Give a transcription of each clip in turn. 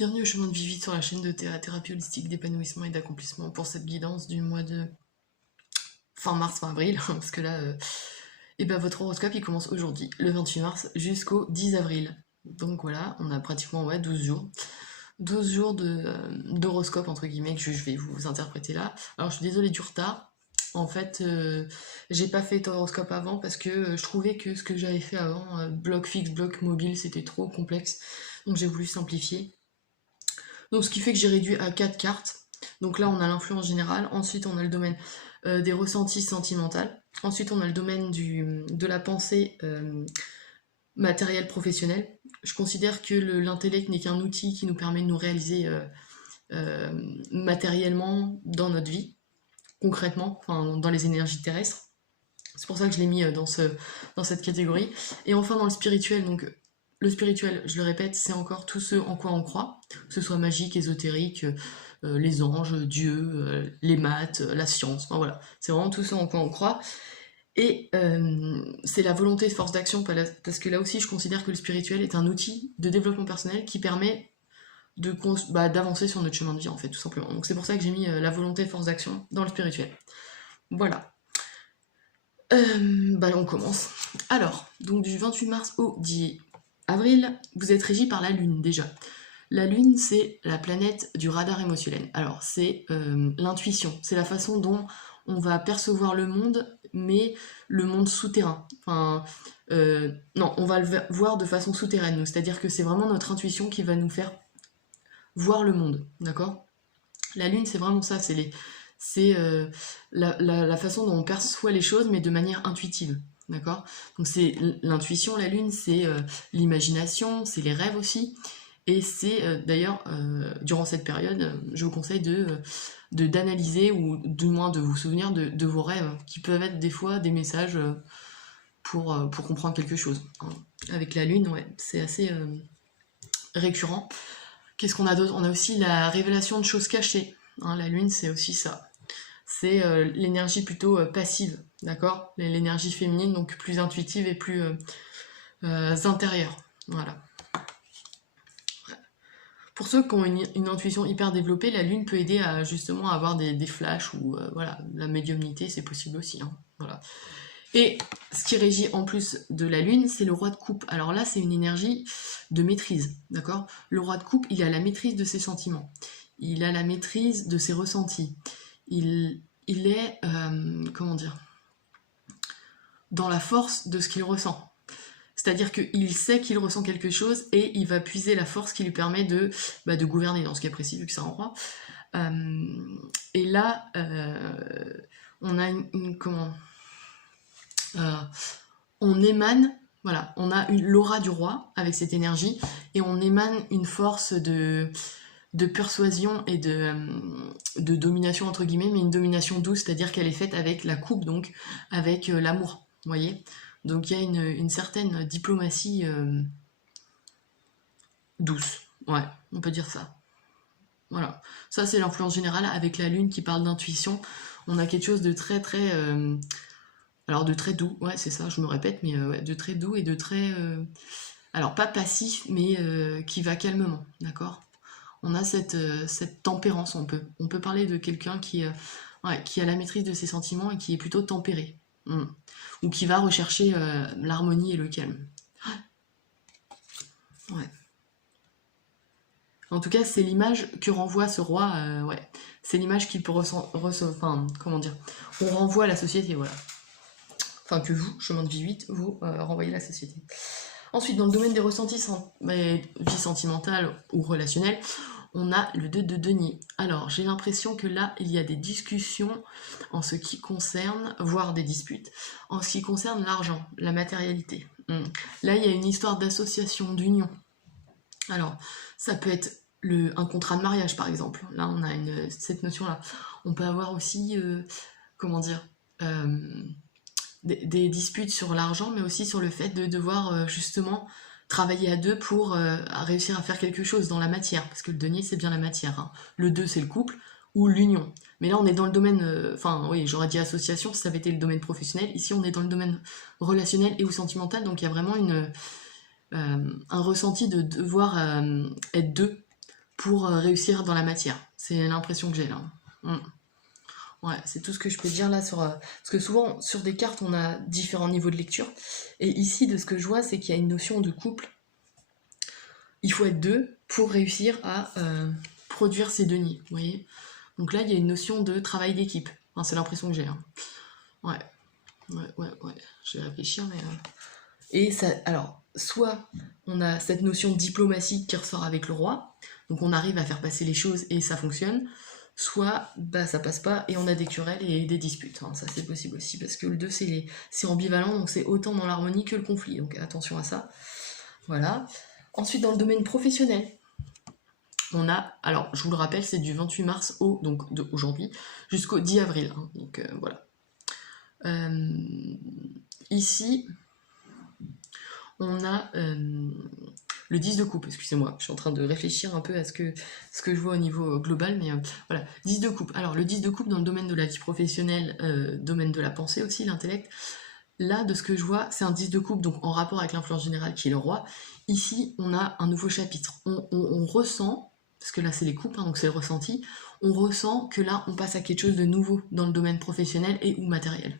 Bienvenue au chemin de Vivi sur la chaîne de thérapie holistique d'épanouissement et d'accomplissement pour cette guidance du mois de fin mars, fin avril, parce que là, votre horoscope il commence aujourd'hui, le 28 mars, jusqu'au 10 avril. Donc voilà, on a pratiquement 12 jours. 12 jours d'horoscope entre guillemets que je vais vous interpréter là. Alors je suis désolée du retard. En fait, j'ai pas fait d'horoscope avant parce que je trouvais que ce que j'avais fait avant, bloc fixe, bloc mobile, c'était trop complexe. Donc j'ai voulu simplifier. Donc ce qui fait que j'ai réduit à 4 cartes. Donc là on a l'influence générale, ensuite on a le domaine des ressentis sentimentaux, ensuite on a le domaine de la pensée matérielle professionnelle. Je considère que l'intellect n'est qu'un outil qui nous permet de nous réaliser matériellement dans notre vie, concrètement, enfin, dans les énergies terrestres. C'est pour ça que je l'ai mis dans cette catégorie. Et enfin dans le spirituel, donc le spirituel, je le répète, c'est encore tout ce en quoi on croit, que ce soit magique, ésotérique, les anges, Dieu, les maths, la science, enfin voilà, c'est vraiment tout ce en quoi on croit. Et c'est la volonté de force d'action, parce que là aussi je considère que le spirituel est un outil de développement personnel qui permet d'avancer sur notre chemin de vie en fait, tout simplement. Donc c'est pour ça que j'ai mis la volonté de force d'action dans le spirituel. Voilà. On commence. Alors, donc du 28 mars au 10 avril, vous êtes régi par la Lune déjà. La Lune, c'est la planète du radar émotionnel. Alors, c'est l'intuition, c'est la façon dont on va percevoir le monde, mais le monde souterrain. Enfin, non, on va le voir de façon souterraine, c'est-à-dire que c'est vraiment notre intuition qui va nous faire voir le monde, d'accord? La Lune, c'est vraiment ça, c'est la façon dont on perçoit les choses, mais de manière intuitive. D'accord? Donc c'est l'intuition, la Lune, c'est l'imagination, c'est les rêves aussi. Et c'est d'ailleurs, durant cette période, je vous conseille d'analyser ou du moins de vous souvenir de vos rêves, qui peuvent être des fois des messages pour comprendre quelque chose, hein. Avec la Lune, ouais, c'est assez récurrent. Qu'est-ce qu'on a d'autre? On a aussi la révélation de choses cachées, hein. La Lune, c'est aussi ça. C'est l'énergie plutôt passive, d'accord? L'énergie féminine, donc plus intuitive et plus intérieure. Voilà. Pour ceux qui ont une intuition hyper développée, la Lune peut aider à justement avoir des flashs ou voilà, la médiumnité, c'est possible aussi, hein. Voilà. Et ce qui régit en plus de la Lune, c'est le roi de coupe. Alors là, c'est une énergie de maîtrise, d'accord? Le roi de coupe, il a la maîtrise de ses sentiments. Il a la maîtrise de ses ressentis. Il est, comment dire, dans la force de ce qu'il ressent. C'est-à-dire qu'il sait qu'il ressent quelque chose et il va puiser la force qui lui permet de gouverner, dans ce cas précis, vu que c'est un roi. Et là, on a comment on émane, voilà, on a l'aura du roi avec cette énergie et on émane une force de persuasion et de domination entre guillemets, mais une domination douce, c'est-à-dire qu'elle est faite avec la coupe, donc avec l'amour, vous voyez. Donc il y a une certaine diplomatie douce, ouais, on peut dire ça. Voilà, ça c'est l'influence générale avec la Lune qui parle d'intuition. On a quelque chose de très très alors de très doux, ouais c'est ça, je me répète, mais ouais, de très doux et de très alors pas passif, mais qui va calmement, d'accord? On a cette tempérance, on peut parler de quelqu'un qui a la maîtrise de ses sentiments et qui est plutôt tempéré. Ou qui va rechercher l'harmonie et le calme. Ouais. En tout cas, c'est l'image que renvoie ce roi, ouais. C'est l'image qu'il peut enfin, comment dire, on renvoie à la société, voilà. Enfin, que vous, chemin de vie 8, vous renvoyez à la société. Ensuite, dans le domaine des ressentis, vie sentimentale ou relationnelle, on a le 2 de denier. Alors, j'ai l'impression que là, il y a des discussions en ce qui concerne, voire des disputes, en ce qui concerne l'argent, la matérialité. Là, il y a une histoire d'association, d'union. Alors, ça peut être un contrat de mariage, par exemple. Là, on a cette notion-là. On peut avoir aussi, comment dire, des disputes sur l'argent, mais aussi sur le fait de devoir justement travailler à deux pour réussir à faire quelque chose dans la matière, parce que le denier c'est bien la matière, hein. Le 2 c'est le couple ou l'union. Mais là on est dans le domaine, enfin oui j'aurais dit association si ça avait été le domaine professionnel, ici on est dans le domaine relationnel et ou sentimental, donc il y a vraiment un ressenti de devoir être deux pour réussir dans la matière. C'est l'impression que j'ai là. Ouais, c'est tout ce que je peux dire là sur... parce que souvent, sur des cartes, on a différents niveaux de lecture. Et ici, de ce que je vois, c'est qu'il y a une notion de couple. Il faut être deux pour réussir à produire ces deux nids, vous voyez. Donc là, il y a une notion de travail d'équipe. Enfin, c'est l'impression que j'ai. Hein. Ouais. Je vais réfléchir, mais... Et ça... Alors, soit on a cette notion diplomatique qui ressort avec le roi, donc on arrive à faire passer les choses et ça fonctionne, soit bah, ça passe pas et on a des querelles et des disputes. Hein. Ça c'est possible aussi, parce que le 2 c'est ambivalent, donc c'est autant dans l'harmonie que le conflit, donc attention à ça. Voilà. Ensuite, dans le domaine professionnel, on a, alors je vous le rappelle, c'est du 28 mars donc aujourd'hui, jusqu'au 10 avril. Hein. Donc voilà. Ici, on a le 10 de coupe, excusez-moi, je suis en train de réfléchir un peu à ce que je vois au niveau global, mais voilà, 10 de coupe. Alors le 10 de coupe dans le domaine de la vie professionnelle, domaine de la pensée aussi, l'intellect, là de ce que je vois, c'est un 10 de coupe, donc en rapport avec l'influence générale qui est le roi. Ici, on a un nouveau chapitre, on ressent, parce que là c'est les coupes, hein, donc c'est le ressenti, on ressent que là on passe à quelque chose de nouveau dans le domaine professionnel et ou matériel.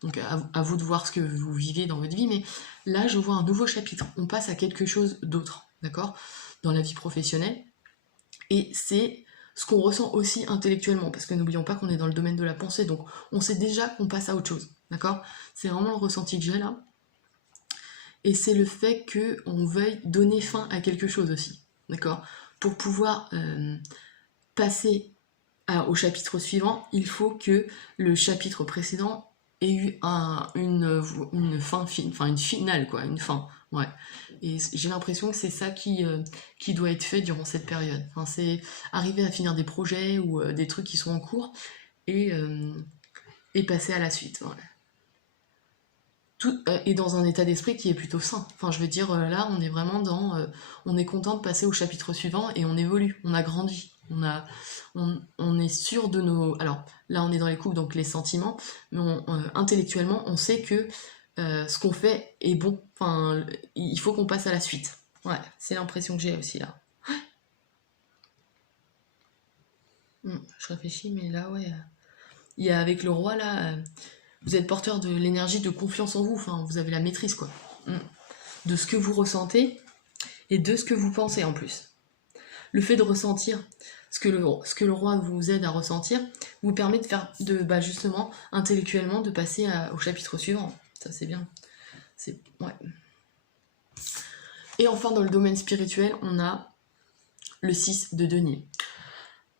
Donc à vous de voir ce que vous vivez dans votre vie, mais là je vois un nouveau chapitre, on passe à quelque chose d'autre, d'accord, dans la vie professionnelle, et c'est ce qu'on ressent aussi intellectuellement, parce que n'oublions pas qu'on est dans le domaine de la pensée, donc on sait déjà qu'on passe à autre chose, d'accord. C'est vraiment le ressenti que j'ai là, et c'est le fait qu'on veuille donner fin à quelque chose aussi, d'accord. Pour pouvoir passer au chapitre suivant, il faut que le chapitre précédent ait eu une fin, enfin une finale, quoi, une fin. Ouais. Et j'ai l'impression que c'est ça qui doit être fait durant cette période. Enfin, c'est arriver à finir des projets ou des trucs qui sont en cours et passer à la suite. Voilà. Tout est dans un état d'esprit qui est plutôt sain. Enfin, je veux dire, là, on est vraiment dans... on est content de passer au chapitre suivant et on évolue, on a grandi. On est sûr de nos... Alors, là, on est dans les couples, donc les sentiments, mais intellectuellement, on sait que ce qu'on fait est bon. Enfin, il faut qu'on passe à la suite. Ouais, c'est l'impression que j'ai aussi, là. Je réfléchis, mais là, ouais... Il y a avec le roi, là... vous êtes porteur de l'énergie de confiance en vous, enfin, vous avez la maîtrise, quoi. De ce que vous ressentez et de ce que vous pensez, en plus. Le fait de ressentir ce que le roi vous aide à ressentir vous permet de faire, justement, intellectuellement, de passer au chapitre suivant. Ça, c'est bien. Ouais. Et enfin, dans le domaine spirituel, on a le 6 de denier.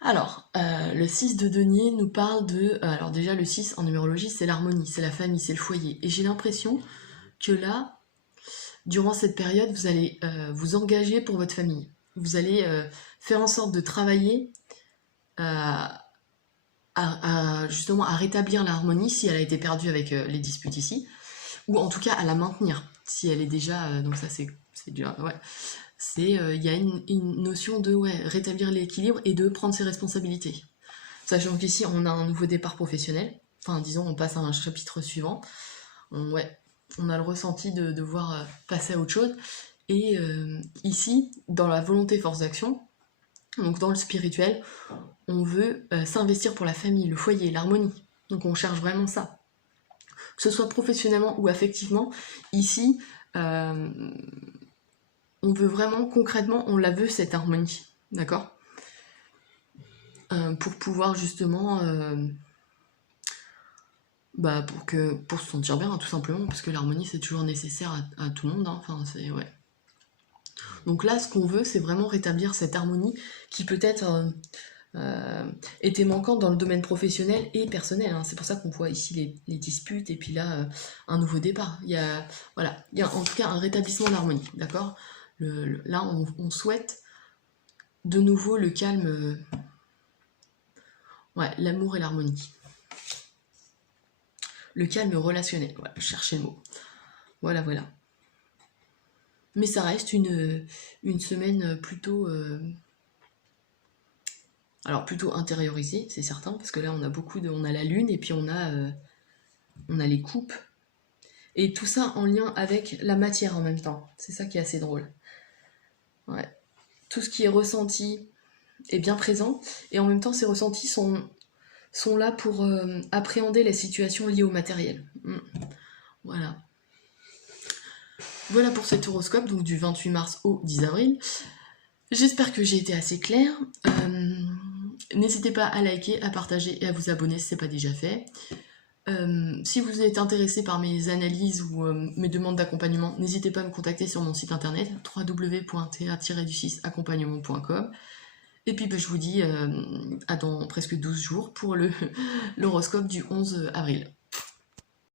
Alors, le 6 de denier nous parle de... alors déjà, le 6 en numérologie, c'est l'harmonie, c'est la famille, c'est le foyer. Et j'ai l'impression que là, durant cette période, vous allez vous engager pour votre famille. Vous allez faire en sorte de travailler justement à rétablir l'harmonie si elle a été perdue avec les disputes ici, ou en tout cas à la maintenir si elle est déjà... donc ça c'est déjà... Ouais. Il y a une notion de rétablir l'équilibre et de prendre ses responsabilités. Sachant qu'ici on a un nouveau départ professionnel, enfin disons on passe à un chapitre suivant, on a le ressenti de devoir passer à autre chose, et ici dans la volonté force d'action, donc dans le spirituel, on veut s'investir pour la famille, le foyer, l'harmonie, donc on cherche vraiment ça. Que ce soit professionnellement ou affectivement, ici on veut vraiment, concrètement, on la veut cette harmonie, d'accord, pour pouvoir justement, pour se sentir bien, hein, tout simplement, parce que l'harmonie c'est toujours nécessaire à tout le monde, hein. Enfin c'est ouais. Donc là, ce qu'on veut, c'est vraiment rétablir cette harmonie qui peut-être était manquante dans le domaine professionnel et personnel. Hein. C'est pour ça qu'on voit ici les disputes et puis là un nouveau départ. Il y a en tout cas un rétablissement d'harmonie, d'accord. Là, on souhaite de nouveau le calme, l'amour et l'harmonie. Le calme relationnel, voilà, cherchez le mot. Voilà. Mais ça reste une semaine plutôt... alors plutôt intériorisée, c'est certain, parce que là on a la lune et puis on a les coupes. Et tout ça en lien avec la matière en même temps. C'est ça qui est assez drôle. Ouais. Tout ce qui est ressenti est bien présent, et en même temps ces ressentis sont là pour appréhender les situations liées au matériel. Voilà. Voilà pour cet horoscope, donc du 28 mars au 10 avril. J'espère que j'ai été assez claire. N'hésitez pas à liker, à partager et à vous abonner si ce n'est pas déjà fait. Si vous êtes intéressé par mes analyses ou mes demandes d'accompagnement, n'hésitez pas à me contacter sur mon site internet www.ta-accompagnement.com. Et puis je vous dis à dans presque 12 jours pour l'horoscope du 11 avril.